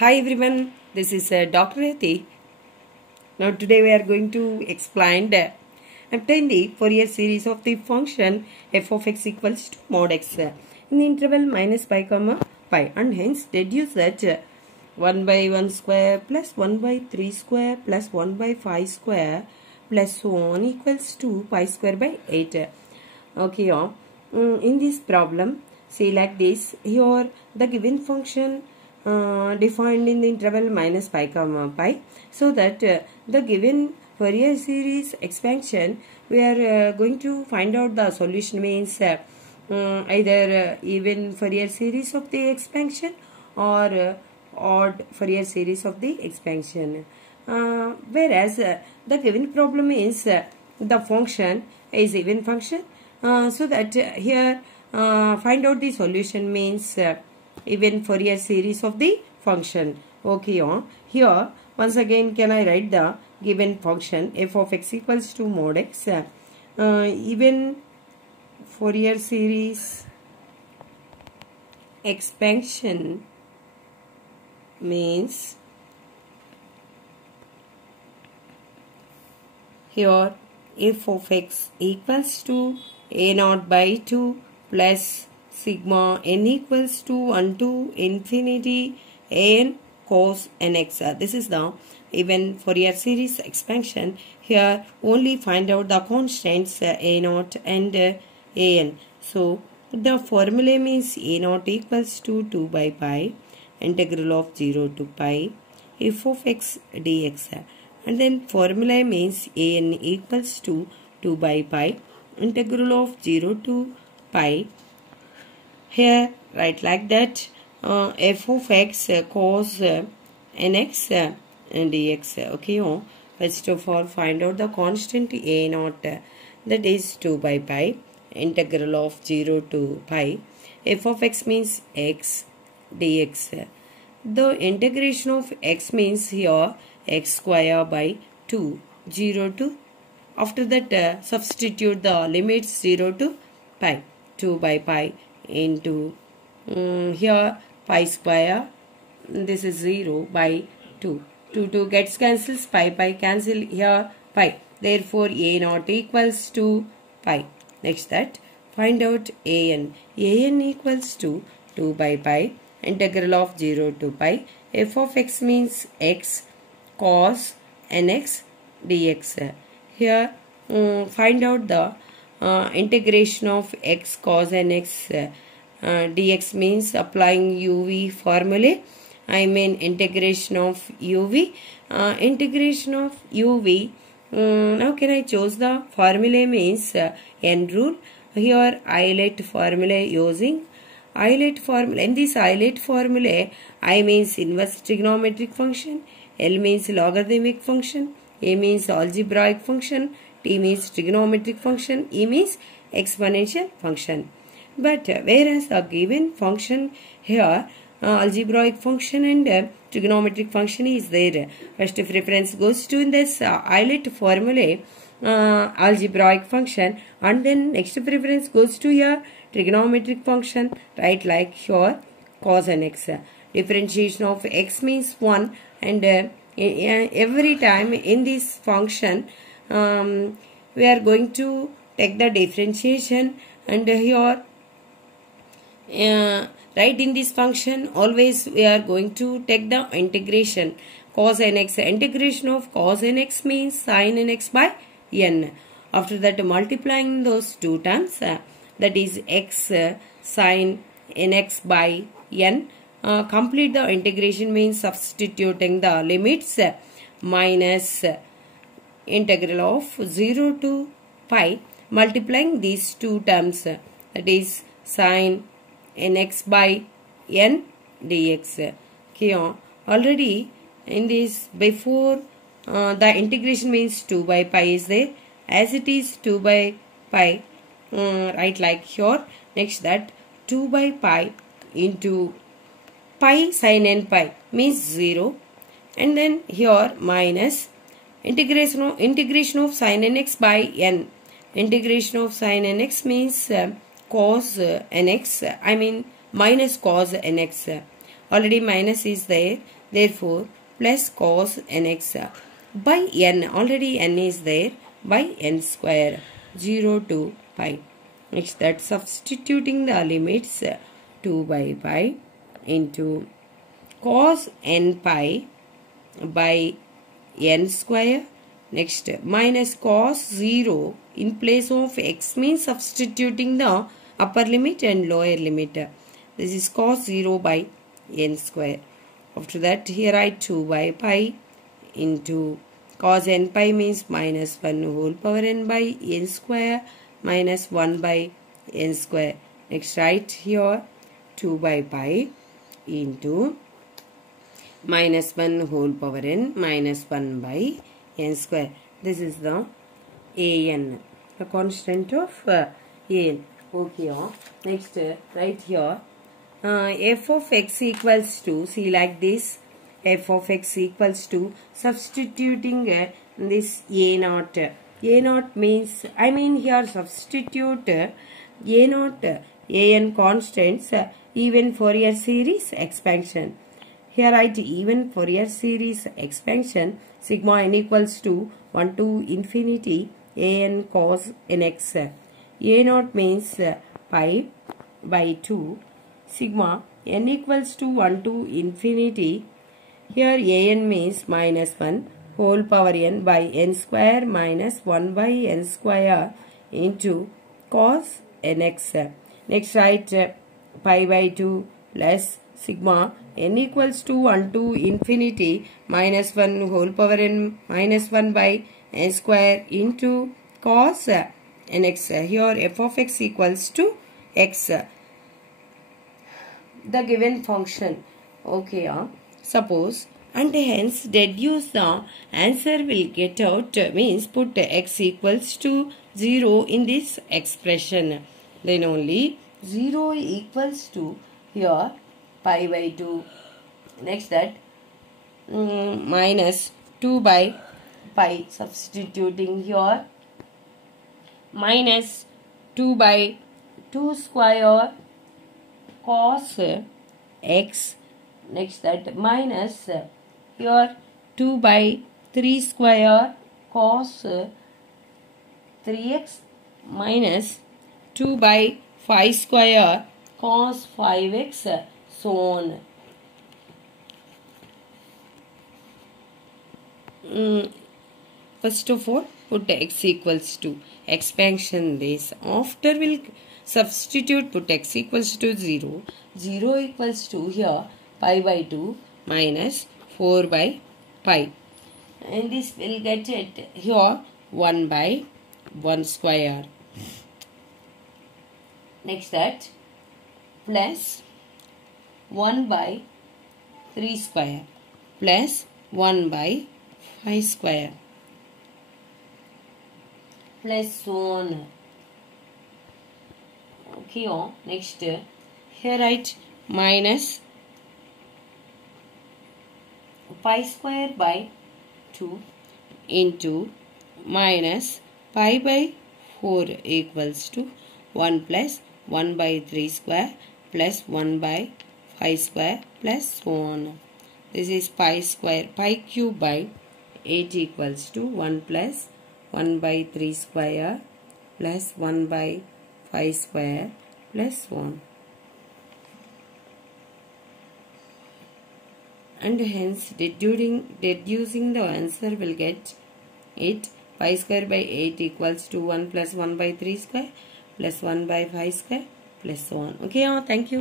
Hi everyone, this is Dr. Hati. Now today we are going to explain obtain the Fourier series of the function f of x equals to mod x in the interval minus pi comma pi, and hence deduce that 1 by 1 square plus 1 by 3 square plus 1 by 5 square plus so on equals to pi square by 8. Okay, in this problem, see like this, here the given function defined in the interval minus pi comma pi, so that the given Fourier series expansion, we are going to find out the solution, means either even Fourier series of the expansion or odd Fourier series of the expansion. Whereas the given problem is the function is even function, so that here find out the solution means even Fourier series of the function. Okay, here once again can I write the given function f of x equals to mod x, even Fourier series expansion means here f of x equals to a naught by 2 plus sigma n equals to 1 to infinity an cos nx. This is the even Fourier series expansion. Here only find out the constants a naught and an. So the formula means a naught equals to 2 by pi integral of 0 to pi f of x dx, and then formula means an equals to 2 by pi integral of 0 to pi. Here write like that, f of x cos nx and dx. Okay, first of all find out the constant a naught, that is 2 by pi integral of 0 to pi. F of x means x dx. The integration of x means here x square by 2, 0 to, after that substitute the limits 0 to pi, 2 by pi into here pi square, this is 0 by 2, 2 gets cancels, pi cancel, here pi, therefore a naught equals to pi. Next that find out an equals to 2 by pi integral of 0 to pi. F of x means x cos nx dx. Here find out the integration of x cos nx dx means applying uv formula. I mean integration of uv. Integration of uv. Now can I choose the formula means n rule. Here Euler formula using Euler formula. In this Euler formula, I means inverse trigonometric function, L means logarithmic function, A means algebraic function, T means trigonometric function, E means exponential function. But whereas the given function here algebraic function and trigonometric function is there, first preference goes to in this Euler formula algebraic function, and then next preference goes to your trigonometric function, right? Like here cos nx. Differentiation of x means 1, and every time in this function we are going to take the differentiation, and here right in this function always we are going to take the integration cos nx. Integration of cos nx means sin nx by n. After that multiplying those two terms, that is x sin nx by n, complete the integration means substituting the limits minus integral of 0 to pi, multiplying these two terms, that is sin nx by n dx. Okay, already in this before the integration means 2 by pi is there, as it is 2 by pi, right like here. Next that 2 by pi into pi sin n pi means 0, and then here minus integration of sin nx by n. Integration of sin nx means cos nx, I mean minus cos nx. Already minus is there, Therefore, plus cos nx by n, already n is there, by n square, 0 to pi. Next, that substituting the limits 2 by pi into cos n pi by n square. Next, minus cos 0 in place of x means substituting the upper limit and lower limit. This is cos 0 by n square. After that, here write 2 by pi into cos n pi means minus 1 whole power n by n square minus 1 by n square. Next, write here 2 by pi into minus 1 whole power n minus 1 by n square. This is the an, the constant of an. Okay. Next, right here f of x equals to, see like this, f of x equals to substituting this a naught. A naught means, here substitute a naught, an constants, even Fourier series expansion. Here write even Fourier series expansion, sigma n equals to 1 to infinity an cos nx. A naught means pi by 2, sigma n equals to 1 to infinity. Here an means minus 1 whole power n by n square minus 1 by n square into cos nx. Next, write pi by 2 plus sigma n equals to 1 to infinity minus 1 whole power n minus 1 by n square into cos nx. Here f of x equals to x, the given function. Okay, suppose, and hence deduce the answer will get out, means put x equals to 0 in this expression. Then only 0 equals to here pi by 2. Next, that minus 2 by pi, substituting here minus 2 by 2 square cos x. Next, that minus here 2 by 3 square cos 3x minus 2 by 5 square cos 5x, so on. First of all, put x equals to expansion this. After we'll substitute, put x equals to 0. 0 equals to here pi by 2 minus 4 by pi. And this will get it here 1 by 1 square. Next, that plus 1 by 3 square plus 1 by 5 square plus so on. Okay, next, here write minus pi square by 2 into minus pi by 4 equals to 1 plus 1 by 3 square plus 1 by 5 square plus so on. This is pi square, pi cube by 8 equals to 1 plus 1 by 3 square plus 1 by 5 square plus 1. And hence deducing the answer will get it pi square by 8 equals to 1 plus 1 by 3 square plus 1 by 5 square plus so on. Okay, thank you.